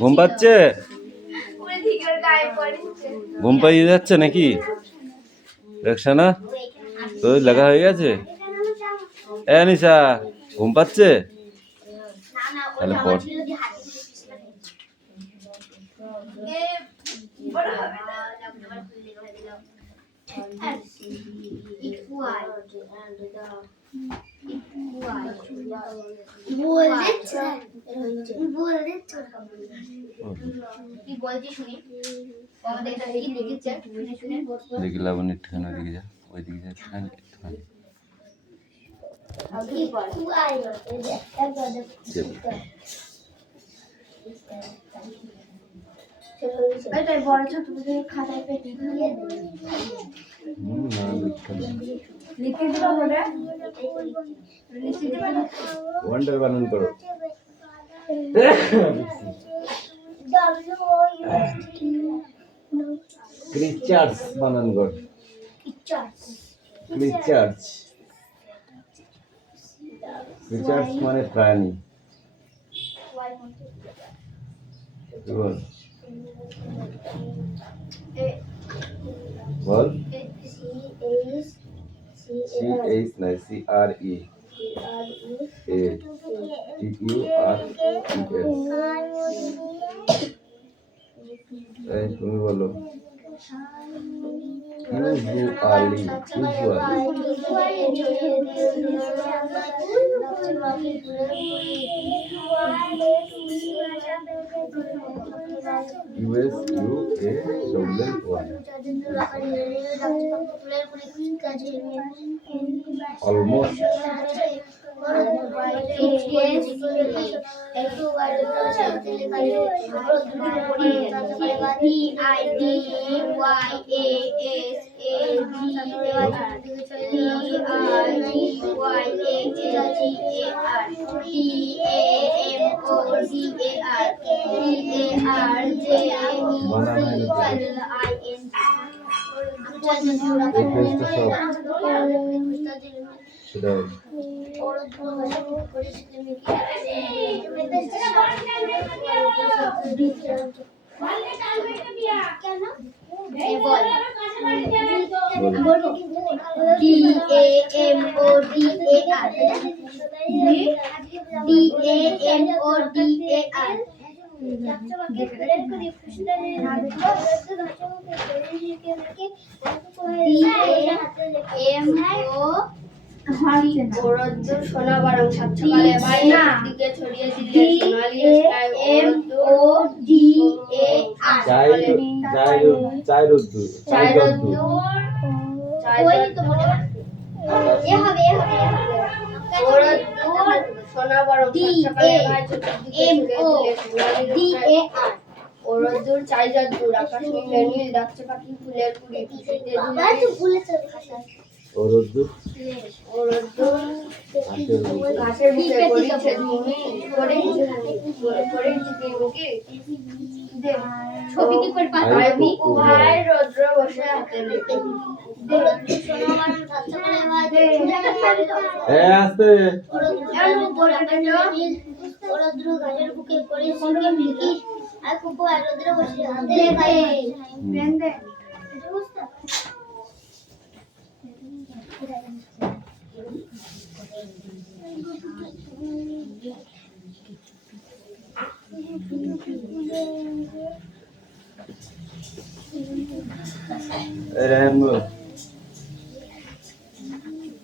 ঘুম পাচ্ছে? ঘুম পাইয়ে যাচ্ছে নাকি রেক্সানা? তো লেখা হয়ে গেছে? নিশা ঘুম পাচ্ছে? তাহলে পড়। দেখি লাবণ একটুখানি ওইদিকে যা, ওইদিকে যা একটুখানি একটুখানি। ওয়ান্ডার বানান করো। ক্রিচার্স বানান কর। ক্রিচার্স। ক্রিচার্স মানে প্রাণী। বল বল। CH না CRE TURES। তুমি বলো। Almost. সোনা বারং সাত সকালে বাইরের দিকে ছড়িয়ে দিলে সোনালি সোনা বারং ওরদুর চাই যাদুর আকাশ নীলে নীল ডাকছে পাখি ফুলের কুড়ি ওরদুর ঘাসের বুকে করেছে ঝুমি করে ঝুঁকি ছবি কি করে পাবি ভাই রৌদ্র বসে হাতে লেখে আস্তে ওরদুর ঘাসের বুকে করেছে ঝুঁকি আর কুকু আর রৌদ্র বসে হাতে লেখে পেন দে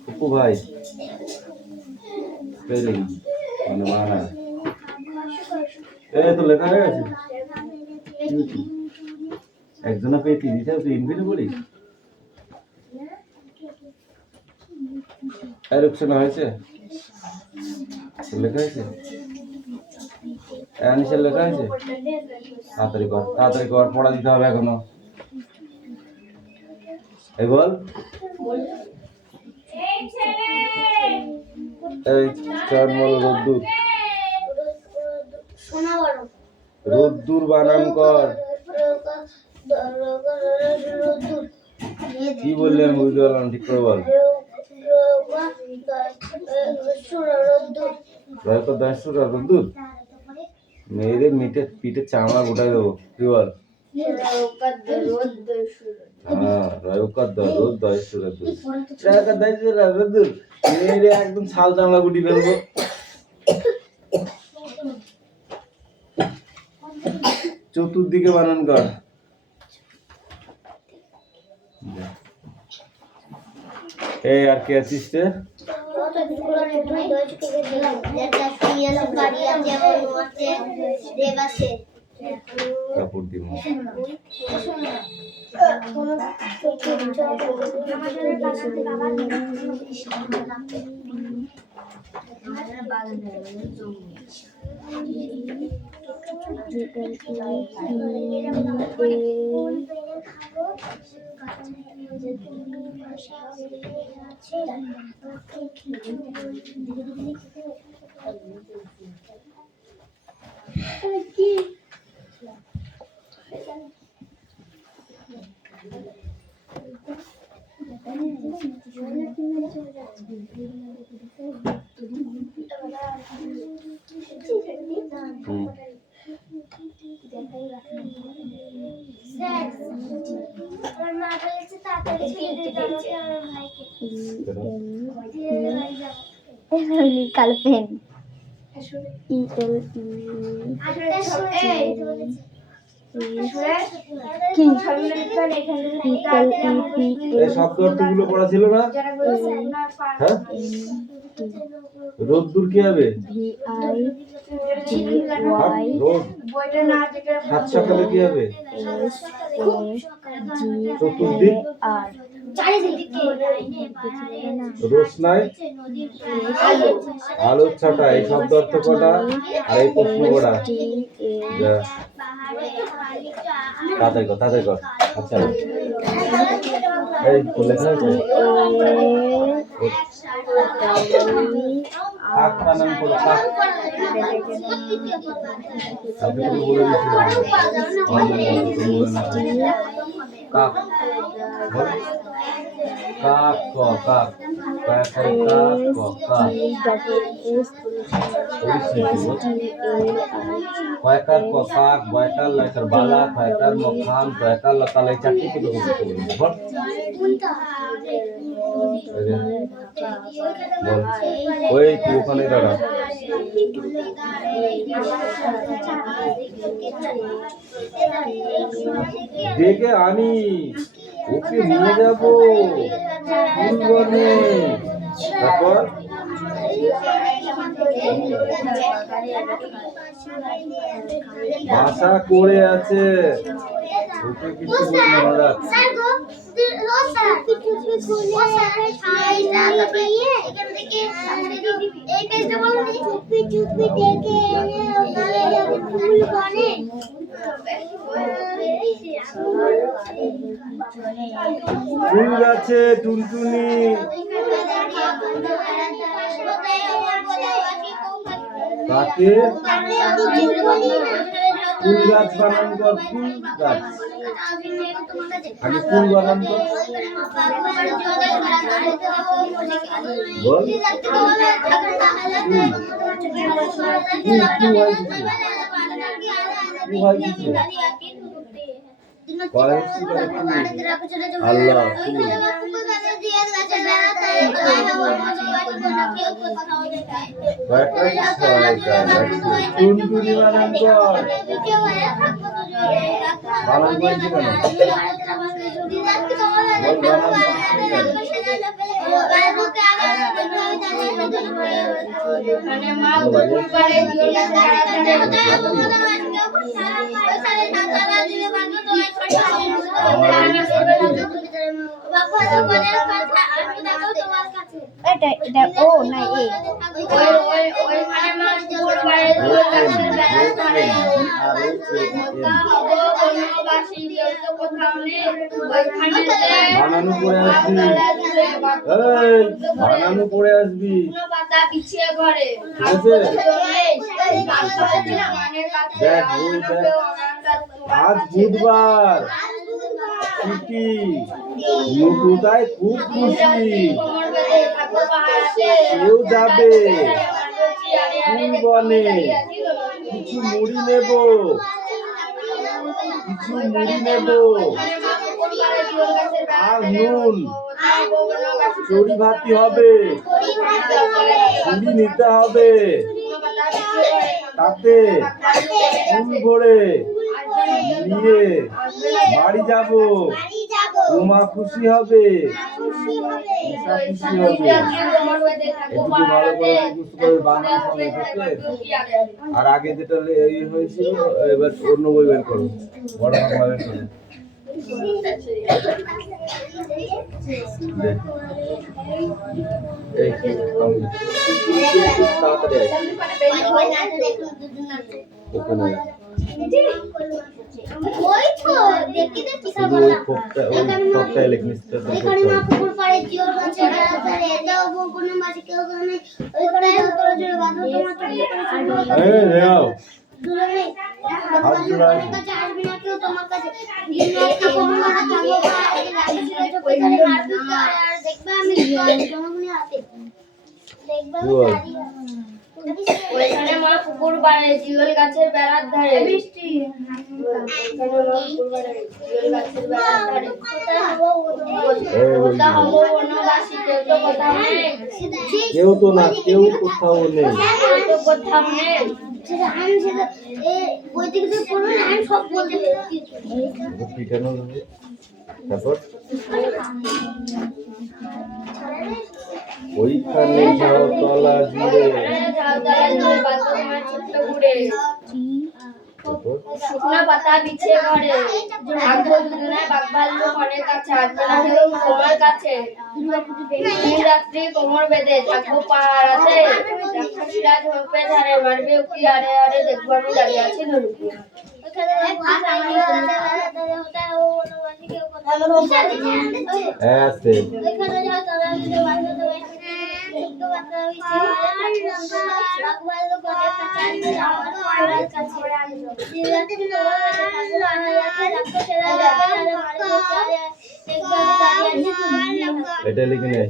কুকু ভাই স্পেলিং মানে মানা তো লেখা হয়ে গেছে একজনা পেয়েছি দিতে তুই ইনভিটে বলিস এরকম হয়েছে লেখা হয়েছে নিচের লেখা হয়েছে তাড়াতাড়ি কর পড়া দিতে হবে এখনো এই বল এই চার মল রোদ্দুর সোনা বড় রোদ্দুর বানান কর। কি বললি আমি বুঝতে পারলাম, ঠিক করে বল। রোদ্দুর মেয়েরে পিঠে চামড়া গোটাই দেবো, কি বল। হ্যাঁ, রোদ্দুর মেয়েরে একদম ছাল চামড়া গুটি ফেলবো। চতুর্দিকে বানান কর। এই আর কে আছিস রে? কাপড় দিব। কালপেন শব্দগুলো পড়া ছিল না? হ্যাঁ, রোদ্দুর কি হবে? সাত সকালে কি হবে? চতুর্দিক রোশনাই আলোর ছটা। এই শব্দ অর্থ কটা আর এই প্রশ্ন কটা? তাড়াতাড়ি কর। আচ্ছা, এই লেখা আছে কাক বানান করো। কাক আমি তো বলে দিয়েছি। কাক কাক ক কাক কয়কার ক কাক, বয়কার লাইকার বালা, কয়কার মখান, কয়কার লতালাই চারটি থেকে বলতে বল। ওই তুই ওখানে দাঁড়া। ডেকে আনি, ওকে নিয়ে যাবো ফুলবনে। তারপর ভাষা করে আছে, ওকে কিছু মনে রাখ। ফুল গাছে টুনটুনি কাকে ফুল গাছ বানান কর। ফুল গাছ আমি ফুল বানান কর বল। আল্লাহ টুনটুনি বানান কর। বানান করেছি কেন? এটা ও না এই ওইখানে মাছ পুকুর পাড়ে জল গাছের বেড়ার ধারে বনবাসী কেউ তো কোথাও নেই বানানো পড়ে আসবি, বানানো পড়ে আসবি, পাতা বিছিয়ে ঘরে ঠিক আছে? আজ বুধবার ছুটি, লুটু তাই খুব খুশি, কেউ যাবে ফুল বনে, কিছু মুড়ি নেব, কিছু মুড়ি নেব আর নুন, চড়ি ভাতি হবে, চুড়ি নিতে হবে, তাতে ফুল ভরে নিয়ে বাড়ি যাব, উমা খুশি হবে, ঈশা খুশি হবে। একটু ভালো করে বুঝতে পারবে বাংলা সঙ্গে থেকে। আর আগে যেটা এই হয়েছিল এবার অন্য বই বের করো, বড় বাংলা বের করো। এই তাড়াতাড়ি আয়। ওখানে ওই তো দেখি দেখি শুধু ওই খোপটা ইলেকট্রিসিটি এখানে মা পুকুর পাড়ে জিওর গাছে বেড়াতে এটাও কোনো মাঝে কেউ ওখানে ওইখানে তোর জন্য বাঁধো তোমার তো এই রেও দূরে নেই তোমার কাছে আসবি না কেউ তোমার কাছে দিন রাত কোনো মারা থাকবো এই লাঠি ছিল যে ওইখানে মারবি আর দেখবে আমি জনগণই হাতে দেখবে আমি দাঁড়িয়ে ওইখানে মা পুকুর পাড়ে জিওল গাছের বেড়ার ধারে বৃষ্টি কেউ তো না, কেউ কোথাও নেই। তারপর ওইখানে ঝাউতলা জুড়ে, শুকনো পাতা বিছিয়ে ঘরে থাকবো দুজনে বাগবাল্লুক অনেক কাছে আসবে না কেউ তোমার কাছে দিন রাত্রি কোমর বেঁধে থাকবো পাহাড়াতে রাক্ষসীরা ঝোপে ধারে মারবে উকি আরে আরে দেখবো আমি দাঁড়িয়ে আছি ধরুকে আছে এটা লিখে নে,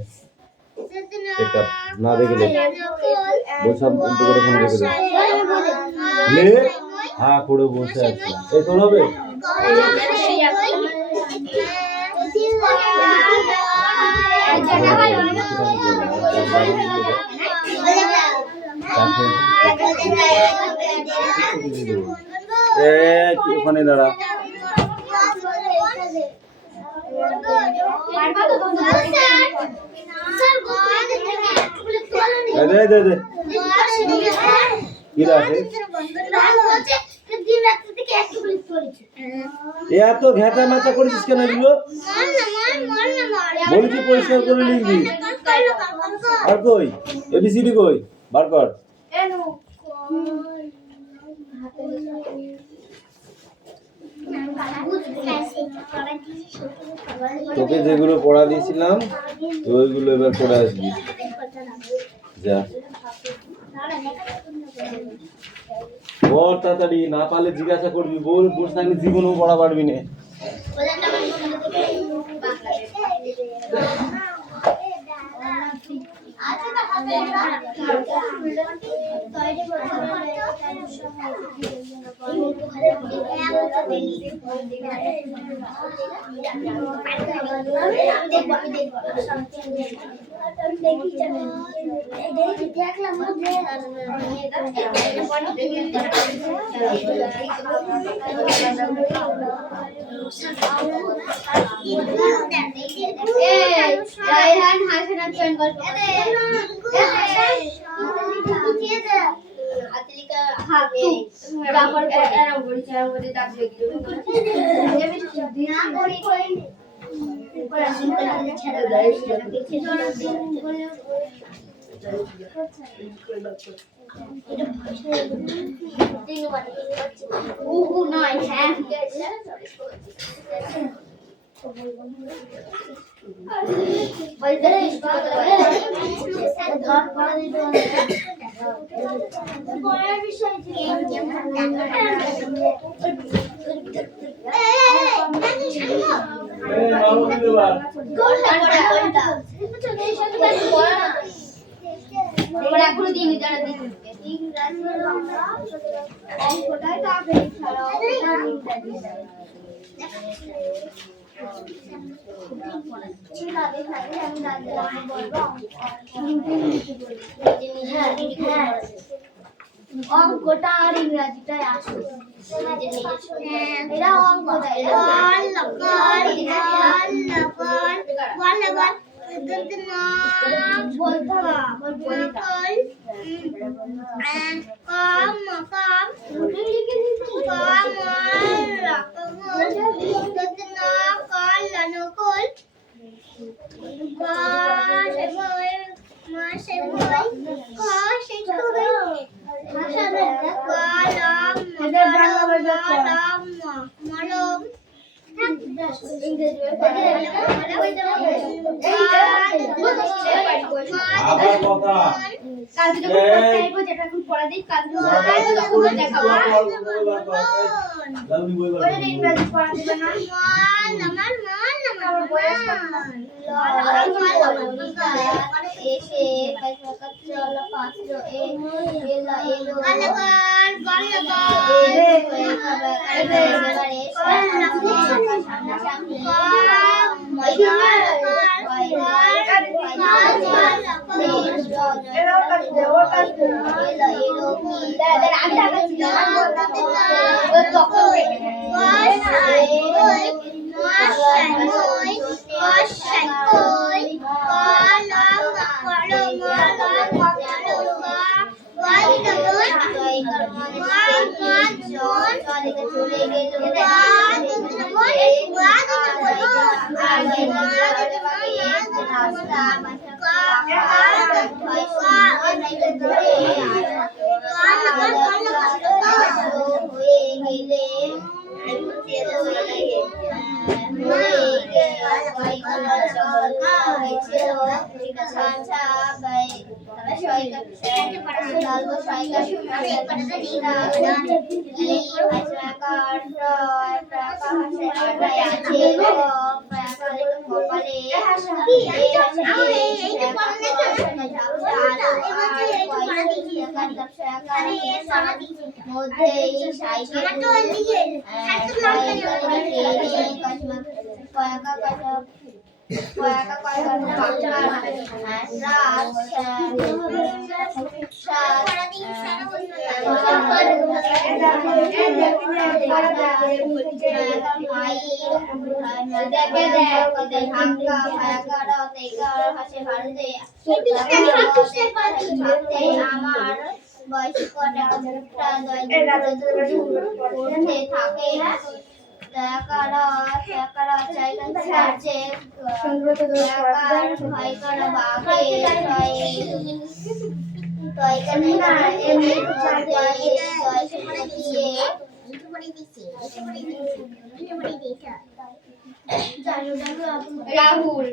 এটা না দেখলে বই সব উল্টো করে ফোন রেখে দে, লে হ্যাঁ করে বসে আছে। এই তোর হবে ওখানে দাঁড়া, দে দে দে কি রাখে এত ঘেঁটা মেচা করেছিস কেন এগুলো? বলছি পরিষ্কার করে লিখবি। আর কই এবিসিডি কই বার কর। তোকে যেগুলো পড়া দিয়েছিলাম ওইগুলো এবার পড়ে আসবি। যা বল তাড়াতাড়ি, না পারলে জিজ্ঞাসা করবি, বল বসে থাকলে জীবনেও পড়া পারবি না। নয় হ্যাঁ এই মামু দিবার অঙ্কটা আর ইংরাজিটাই আসবে এটা অঙ্কটা আবার কথা কালকে যখন পড়তে আইবো যেটা এখন পড়া দিই কালকে যখন দেখাবো জলদি বই ওটা ইংরেজি পড়া দিবে না এসে চলো পাঁচলো আমার বয়স কটা থাকে রাহুল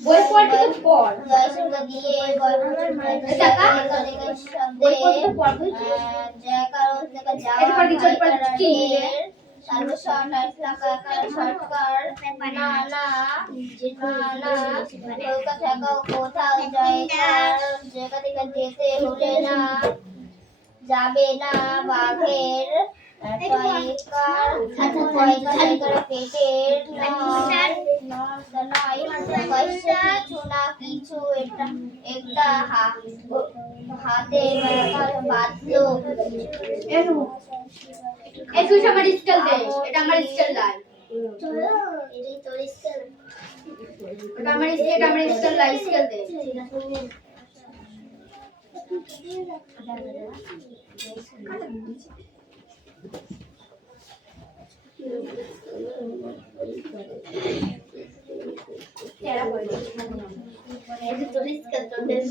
বই পড়তে তো পড় দিয়ে বই যাবে না বাঘের কিছু একটা হাতে বাঁধলো আমার স্কেল দে এটা আমার স্কেল লাই এটা আমার স্কেল লাই স্কেল দে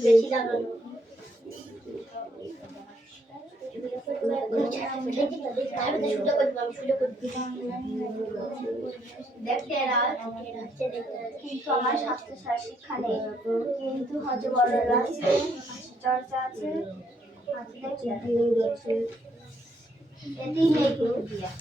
বেশি লাগানো কিন্তু আমার স্বাস্থ্য শিক্ষা নেই, কিন্তু হচ্ছে বড় আছে, চর্চা আছে, এতেই নেই কিন্তু দিয়া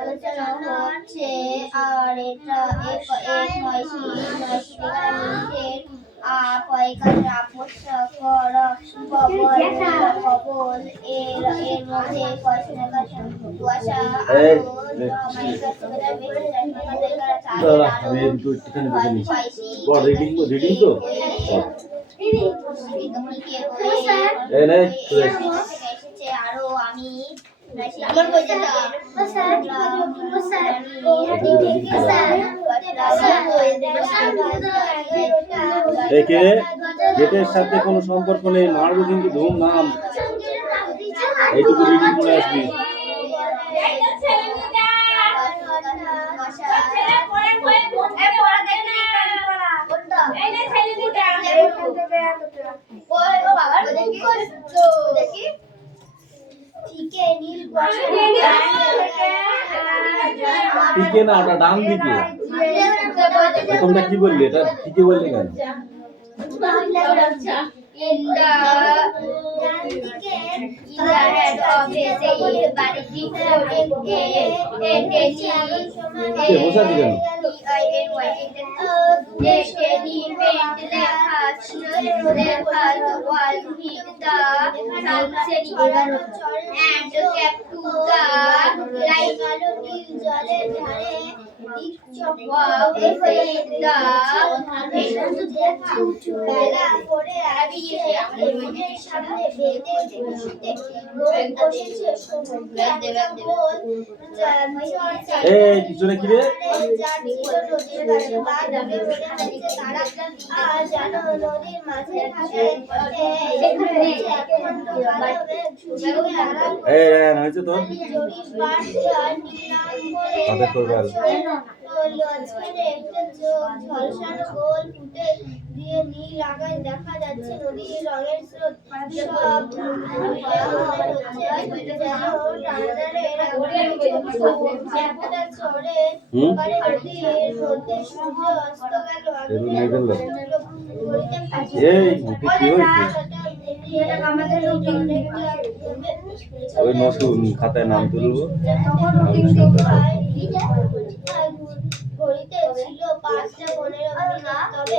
আলোচনা হচ্ছে আর এটা আরো আমি আমার বই যেটা একে গেটের সাথে কোনো সম্পর্ক নেই, মারবো কিন্তু ধুমধাম। এইটুকু রিডিং করে আসবি। ঠিকে না, ওটা ডান দিকে। তোমরা কি বললি? এটা ঠিকই বললি কেন? In the head of the body পিছনে কি রে? হয়েছে তো দেখা যাচ্ছে নদীর রঙের স্রোত ওই নতুন খাতায় নাম তুলবো। ঘড়িতে ছিল 5:15, তবে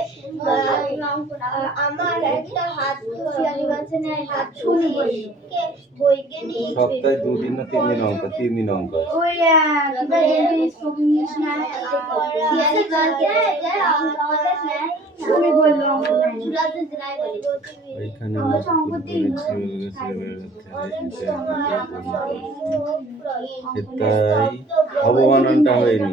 আমার একটা হাত বৈজ্ঞানিক সপ্তাহে 2 দিন না 3 দিন অঙ্ক, 3 দিন অঙ্ক। এইখানে তাই অবমাননটা হয়নি।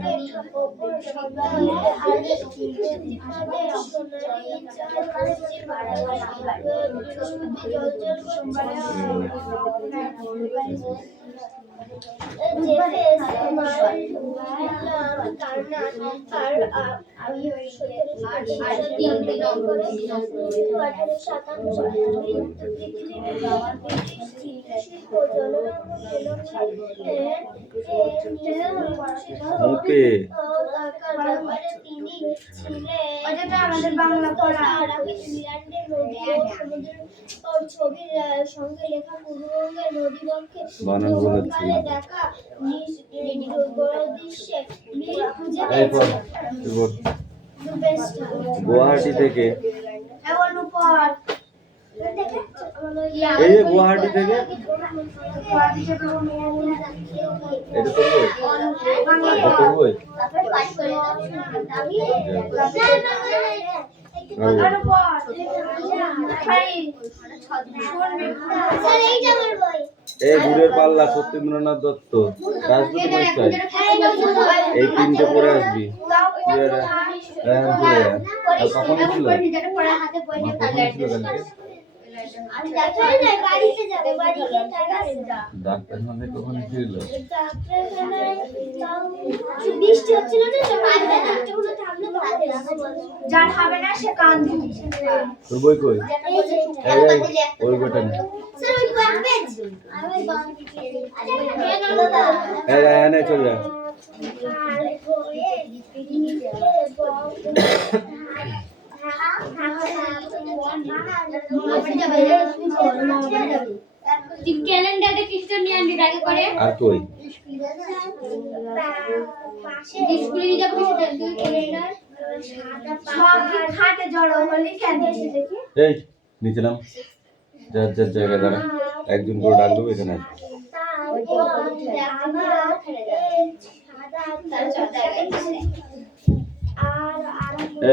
ওকে আমাদের বাংলা পড়া ছবির সঙ্গে লেখা পূর্ববঙ্গের নদীবক্ষে বানান বলেছি। দেখা দৃশ্যে গুয়াহাটি থেকে এই যে গুয়াহাটি থেকে এটা তোর বই? এই দূরের পাল্লা সত্যেন্দ্রনাথ দত্ত, রাজপুত মশাই, এই তিনটে পড়ে আসবি। কখন ছিল? ডাক্তারখানায় কখন ছিল? বৃষ্টি হচ্ছিল যার হবে না সে কান দিবি। তোর বই কই? ওই বইটা নে। নে চল যা। ক্যালেন্ডারে কিছু নিয়ে আনবি আগে করে। আর কই? স্কুলে নিয়ে যাবো তুই ক্যালেন্ডার সব খাটে জড়ো হলি কেন দেখি। এই নিচে নাম। যার যার জায়গায় দাঁড়া। একজন করে ডাক দেবো এখানে।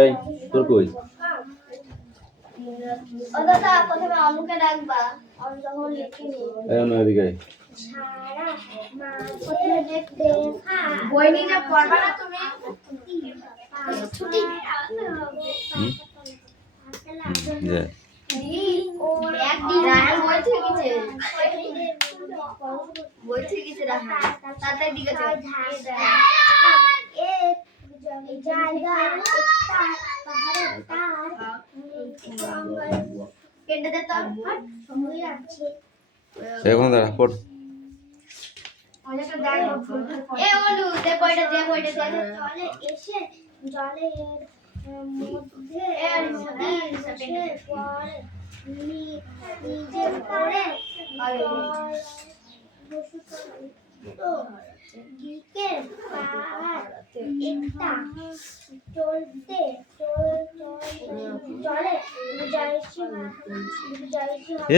এই তোর কই? ও দাদা প্রথমে আমুকে ডাকবা আমি যখন লিখিনি এই না এদিকে। বই নিয়ে যা পড়বা না তুমি ছুটি যা। বই থেকে গেছে রাখা তাড়াতাড়ি দিকে এখন দাঁড়া পড়।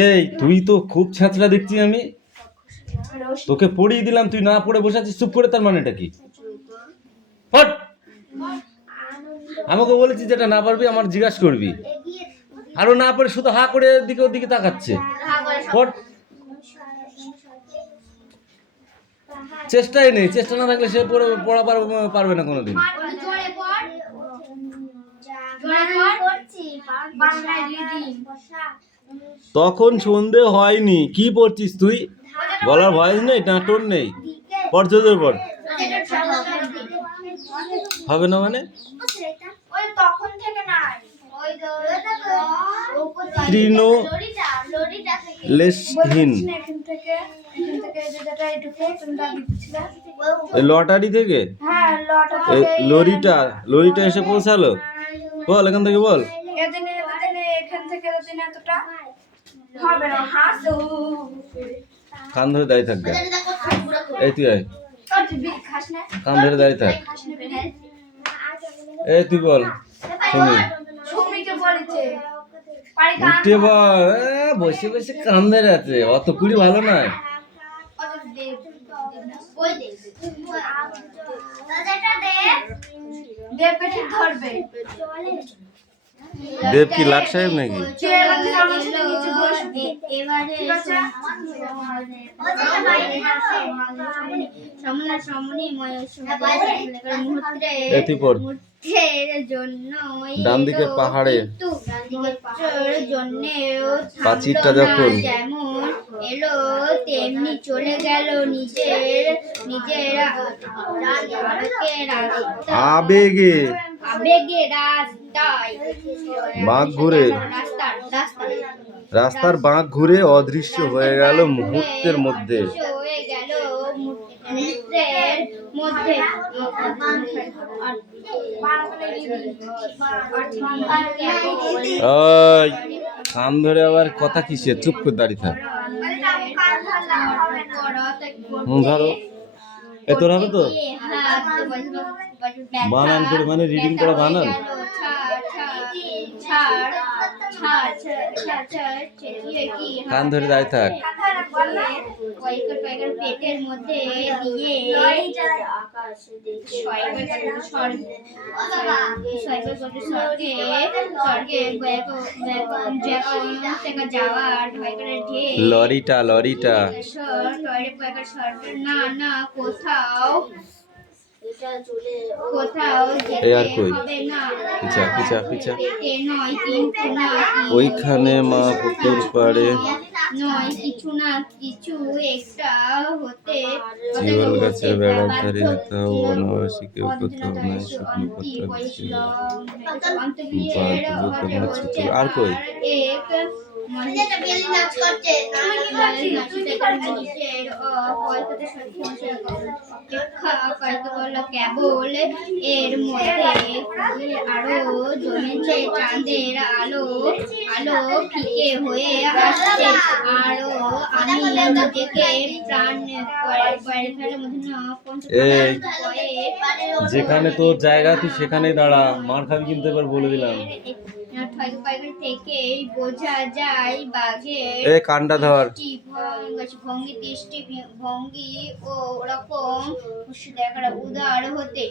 এই তুই তো খুব ছ্যাঁচড়া দেখছি আমি। তোকে পড়িয়ে দিলাম, তুই না পড়ে বসে আছিস চুপ করে, তার মানেটা কি? পড়। আমাকে বলেছি যেটা না পারবি আমার জিজ্ঞাসা করবি, আরো না পড়ে শুধু হা করে দিকে ওদিকে তাকাচ্ছে। পড়। চেষ্টাই নেই, চেষ্টা না থাকলে সে পড়া পারবে না কোনোদিন। তখন সন্ধে হয়নি, কি পড়ছিস তুই? গলার ভয়েস নেই, নাটোর নেই। পড় জোর পড়। হবে না মানে? তৃণলেশহীন লটারি থেকে লরিটা এসে পৌঁছালো। বল এখান থেকে বল। কান ধরে দাঁড়িয়ে থাকবে। এই তুই আয়, কান ধরে দাঁড়িয়ে থাক। এই তুই বল। উঠে বল। বসে বসে কান ধরে আছে, অত কুড়ি ভালো নয়। দেব কি লাট সাহেব নাকি? ডান দিকে পাহাড়ে প্রাচীরটা যখন যেমন এলো তেমনি চলে গেল নিজের আবেগে আবেগে রাস্তায় বাঁক ঘুরে রাস্তার বাঁক ঘুরে অদৃশ্য হয়ে গেল মুহূর্তের মধ্যে। হয়ে গেল মুহূর্তের মধ্যে ওই কান ধরে আবার কথা কিসের? চুপ করে দাঁড়িয়ে থাক। ধরো এ তোর হবে তো বানান করে মানে রিডিং করে বানান। কান ধরে দাঁড়িয়ে থাক। পেটের মধ্যে দিয়ে লরিটা না না কোথাও এই আর কই হবে না পিছা পিছা পিছা পেটে নয় কিন্তু না ওইখানে মা পুকুর পাড়ে নয় কিছু না কিছু একটা হতে জীবল গাছের বেড়ার ধারে হাতাও বনবাসী কেউ কোথাও নাই শুকনো পাতা ছিল আর কই এক কেবল এর মধ্যে আরো জমেছে চাঁদের আলো আলো ফিকে হয়ে আসছে আরো আমি নিজেকে প্রাণ এই যেখানে তোর জায়গা তুই সেখানেই দাঁড়া, মার খাবি কিন্তু এবার বলে দিলাম। থেকে বোঝা যায় বাঘের এ কান্ডা ধর ভঙ্গি দৃষ্টি ভঙ্গি ও ওরকম উদার হতে